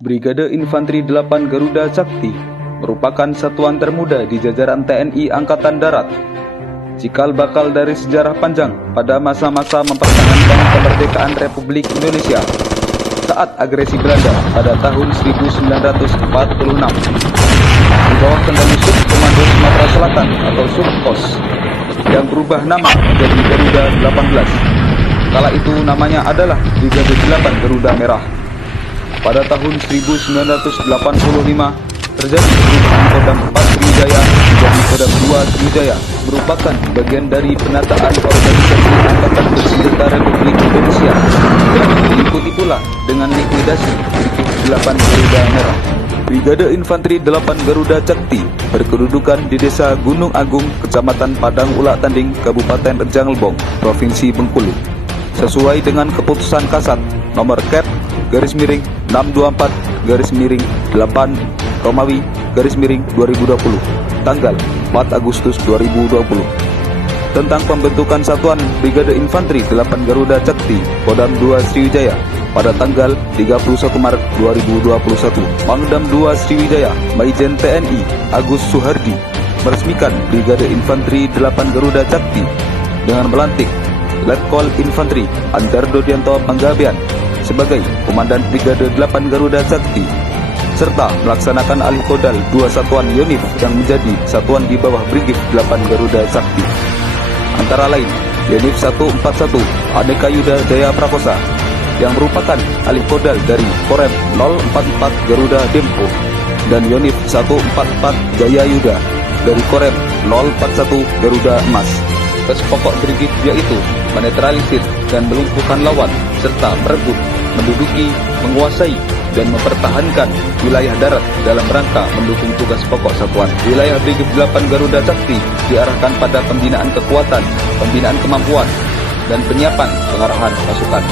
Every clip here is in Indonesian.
Brigade Infanteri 8 Garuda Sakti merupakan satuan termuda di jajaran TNI Angkatan Darat. Cikal bakal dari sejarah panjang pada masa-masa mempertahankan kemerdekaan Republik Indonesia saat agresi Belanda pada tahun 1946. Di bawah kendali Subkomando Sumatera Selatan atau Subkos yang berubah nama menjadi Garuda 18. Kala itu namanya adalah Brigade 8 Garuda Merah. Pada tahun 1985 terjadi perubahan Kodam 4 Sriwijaya menjadi Kodam 2 Sriwijaya, merupakan bagian dari penataan organisasi Angkatan Bersenjata Republik Indonesia dan diikuti pula dengan likuidasi Brigade 8 Garuda Merah. Brigade Infanteri 8 Garuda Sakti berkedudukan di Desa Gunung Agung, Kecamatan Padang Ulak Tanding, Kabupaten Rejang Lebong, Provinsi Bengkulu. Sesuai dengan keputusan Kasat nomor Kep /624/8 Romawi /2020 tanggal 4 Agustus 2020 tentang pembentukan Satuan Brigade Infanteri 8 Garuda Sakti Kodam 2 Sriwijaya pada tanggal 31 Maret 2021. Pangdam 2 Sriwijaya Maijen TNI Agus Suhardi meresmikan Brigade Infanteri 8 Garuda Sakti dengan melantik Letkol Infanteri Andardo Dianto Panggabean sebagai Komandan Brigade 8 Garuda Sakti, serta melaksanakan alih kodal 2 satuan Yonif yang menjadi satuan di bawah Brigif 8 Garuda Sakti. Antara lain, Yonif 141 Aneka Yuda Jaya Prakosa yang merupakan alih kodal dari Korem 044 Garuda Dempo, dan Yonif 144 Jaya Yuda dari Korem 041 Garuda Emas. Tugas pokok Brigif yaitu menetralisir dan melumpuhkan lawan, serta merebut, menduduki, menguasai, dan mempertahankan wilayah darat dalam rangka mendukung tugas pokok satuan. Wilayah Brigif 8 Garuda Sakti diarahkan pada pembinaan kekuatan, pembinaan kemampuan, dan penyiapan pengarahan pasukan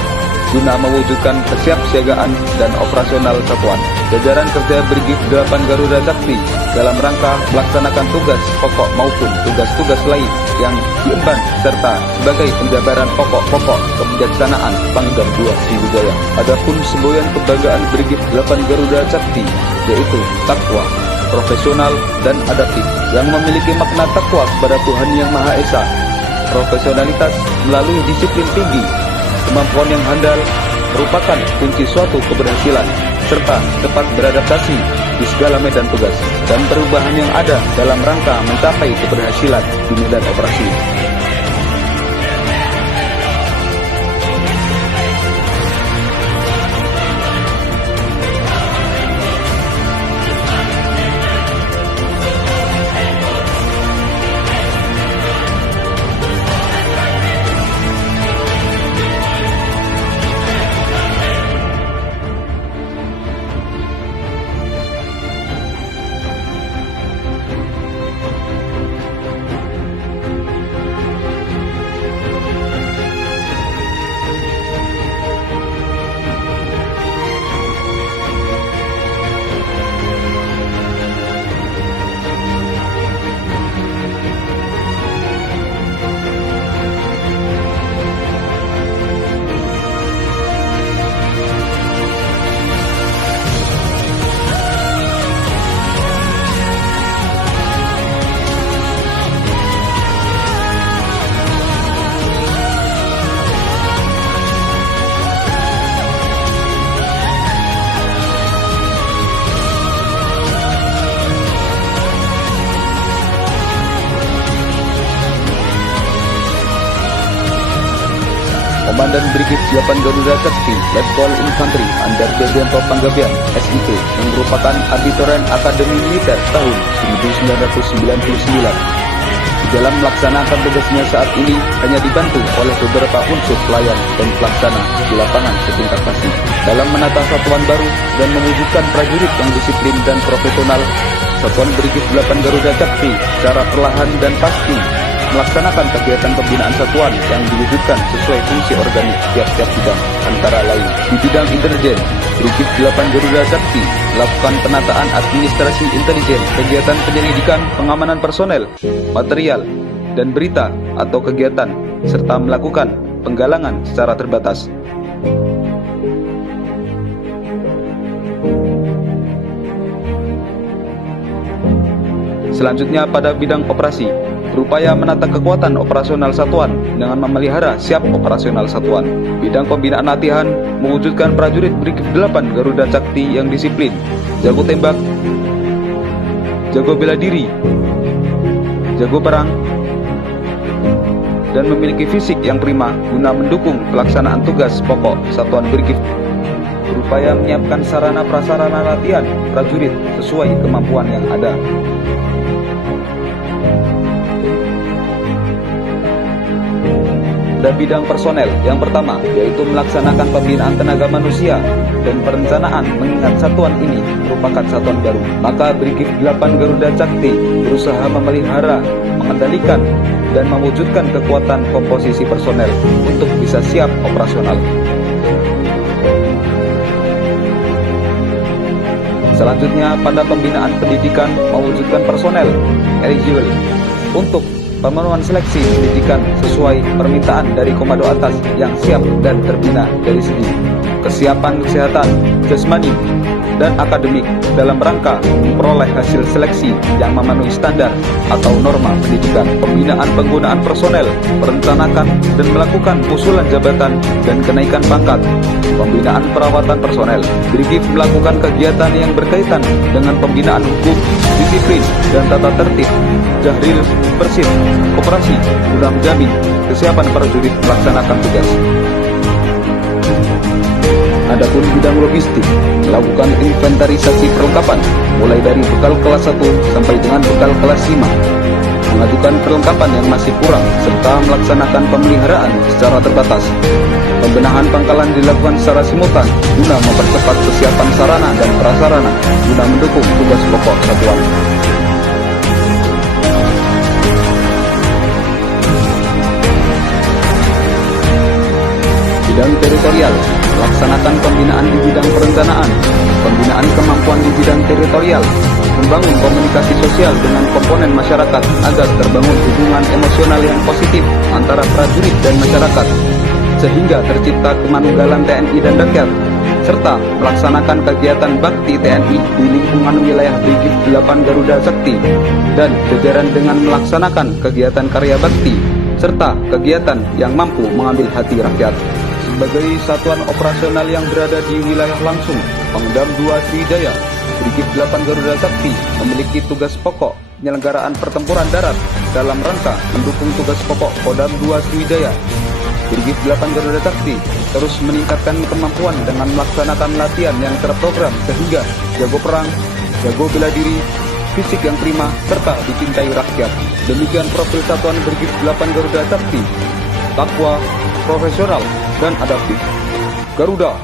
guna mewujudkan kesiapsiagaan dan operasional satuan. Jajaran kerja Brigif 8 Garuda Sakti dalam rangka melaksanakan tugas pokok maupun tugas-tugas lain yang diemban serta sebagai penjabaran pokok-pokok kebijaksanaan Pangdam 2 Sriwijaya. Adapun semboyan kebanggaan Brigif 8 Garuda Sakti yaitu takwa, profesional, dan adaptif, yang memiliki makna takwa kepada Tuhan Yang Maha Esa, profesionalitas melalui disiplin tinggi, kemampuan yang handal merupakan kunci suatu keberhasilan, serta cepat beradaptasi di segala medan tugas dan perubahan yang ada dalam rangka mencapai keberhasilan di medan operasi. Komandan Brigif 8 Garuda Sakti Letkol Infanteri Andardo Dianto Panggabean SIP, yang merupakan Abituren Akademi Militer tahun 1999. Di dalam melaksanakan tugasnya saat ini hanya dibantu oleh beberapa unsur pelayan dan pelaksana di lapangan setingkat pasti. Dalam menata satuan baru dan mewujudkan prajurit yang disiplin dan profesional, Satuan Brigif 8 Garuda Sakti secara perlahan dan pasti melaksanakan kegiatan pembinaan satuan yang diwujudkan sesuai fungsi organik tiap-tiap bidang. Antara lain, di bidang intelijen, Brigif 8 Garuda Sakti melakukan penataan administrasi intelijen, kegiatan penyelidikan, pengamanan personel, material, dan berita atau kegiatan, serta melakukan penggalangan secara terbatas. Selanjutnya pada bidang operasi, berupaya menata kekuatan operasional satuan dengan memelihara siap operasional satuan. Bidang pembinaan latihan, mewujudkan prajurit Brigif 8 Garuda Cakti yang disiplin, jago tembak, jago bela diri, jago perang, dan memiliki fisik yang prima guna mendukung pelaksanaan tugas pokok satuan Brigif. Berupaya menyiapkan sarana prasarana latihan prajurit sesuai kemampuan yang ada. Pada bidang personel, yang pertama yaitu melaksanakan pembinaan tenaga manusia dan perencanaan, mengingat satuan ini merupakan satuan baru, maka Brigif 8 Garuda Cakti berusaha memelihara, mengendalikan, dan mewujudkan kekuatan komposisi personel untuk bisa siap operasional. Selanjutnya pada pembinaan pendidikan, mewujudkan personel eligible untuk pemenuhan seleksi pendidikan sesuai permintaan dari komando atas yang siap dan terbina dari segi kesiapan kesehatan, jasmani, dan akademik dalam rangka memperoleh hasil seleksi yang memenuhi standar atau norma pendidikan. Pembinaan penggunaan personel, merencanakan dan melakukan usulan jabatan dan kenaikan pangkat. Pembinaan perawatan personel, Brigif melakukan kegiatan yang berkaitan dengan pembinaan hukum, disiplin, dan tata tertib, jahril, persib, operasi, guna menjamin kesiapan prajurit melaksanakan tugas. Adapun bidang logistik, melakukan inventarisasi perlengkapan mulai dari bekal kelas 1 sampai dengan bekal kelas 5, mengajukan perlengkapan yang masih kurang serta melaksanakan pemeliharaan secara terbatas. Pembenahan pangkalan dilakukan secara simultan guna mempercepat kesiapan sarana dan prasarana guna mendukung tugas pokok satuan. Bidang teritorial, melaksanakan pembinaan di bidang perencanaan, pembinaan kemampuan di bidang teritorial, membangun komunikasi sosial dengan komponen masyarakat agar terbangun hubungan emosional yang positif antara prajurit dan masyarakat, sehingga tercipta kemanunggalan TNI dan rakyat, serta melaksanakan kegiatan bakti TNI di lingkungan wilayah Brigif 8 Garuda Cakti dan jajaran dengan melaksanakan kegiatan karya bakti serta kegiatan yang mampu mengambil hati rakyat. Sebagai satuan operasional yang berada di wilayah langsung Pangdam 2 Sriwijaya, Brigif 8 Garuda Cakti memiliki tugas pokok penyelenggaraan pertempuran darat dalam rangka mendukung tugas pokok Kodam 2 Sriwijaya. Brigif 8 Garuda Cakti terus meningkatkan kemampuan dengan melaksanakan latihan yang terprogram sehingga jago perang, jago bela diri, fisik yang prima, serta dicintai rakyat. Demikian profil satuan Brigif 8 Garuda Cakti, takwa, profesional, dan adaptif. Garuda